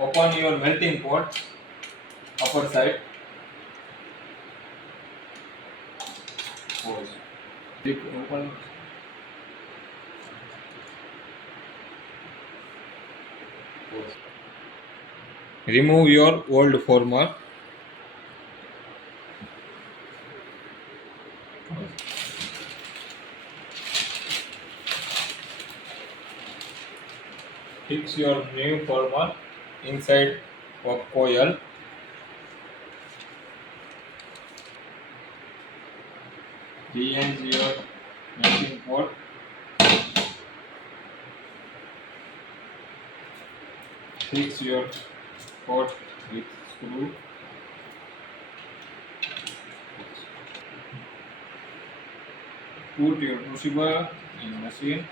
Open your melting pot, upper side. Pause. Click open. Pause. Remove your old former. Fix your new former inside of coil. Rearrange your melting pot. Fix your pot with screw. Put your crucible in machine.